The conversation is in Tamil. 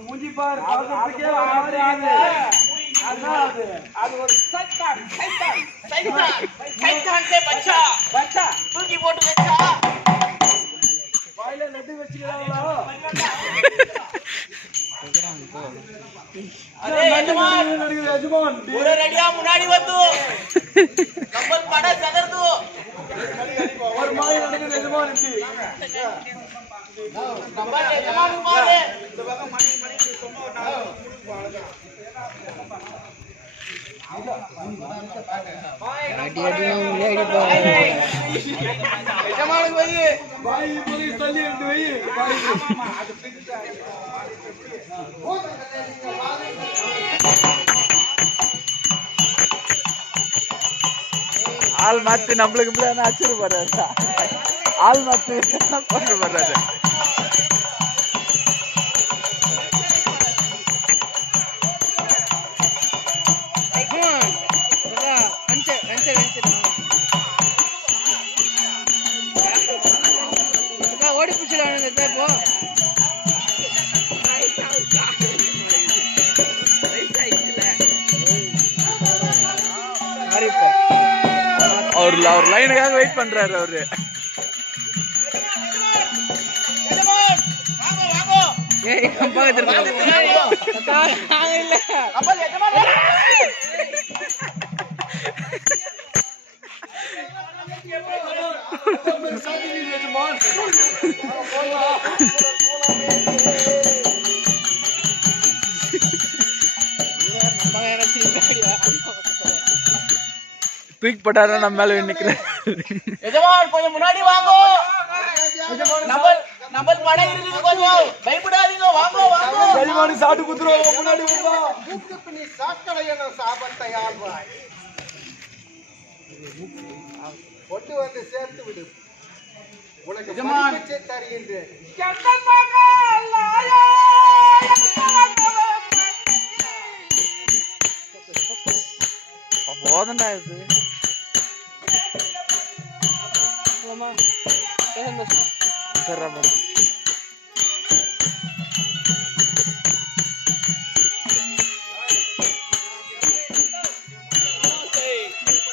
மூஞ்சி பாரு பாக்கிறதுக்கே அது ஒரு சைத்தான் சைத்தான் சைத்தான் சைத்தான் से बच्चा बच्चा தூக்கி போட்டு வெச்சா வாயில நெட்டு வெச்சிக்கலாம்ல அரே எஜமான் எஜமான் ஒரு ரெடியா முன்னாடி வந்து கம்பல் பட சதர்து ஒரு மாய் நடக்குது எஜமான் இப்படி கம்பல் எஜமான் பாரு இந்த பக்கம் மணி சும்மா ஒரு நாள் அடி அடி முன்னாடி பாரு எஜமான் பாய் போலீஸ் தள்ளி எடுத்து வை பாய் ஆமா அது பிடிச்சா ஆள் மாத்தி நம்மளுக்கு பிள்ளை ஆச்சரிய போறாரு ஆள் மாத்தி பண்ண போறாரு ஓடி பிடிச்சிடானுங்க இப்போ அவர் லைனுக்காக வெயிட் பண்றாரு அவரு தூக்கி போட்டாரா நம்ம மேல நிக்கிறேன் எஜமான் கொஞ்சம் முன்னாடி வாங்கோ நம்ம படை இருக்குது கொஞ்சம் பயப்படாதீங்க வாங்கோ வாங்கோ எஜமான் சாட்டு குத்துறோம் முன்னாடி வாங்க கூப்பிட்டு நீ சாக்கடையன சாபத்தை ஆள்வாய் ஒட்டு வந்து சேர்த்து விடு உனக்கு பரிச்சை தருகின்றேன் சந்தன் மகள் ஆயா போதண்டா இது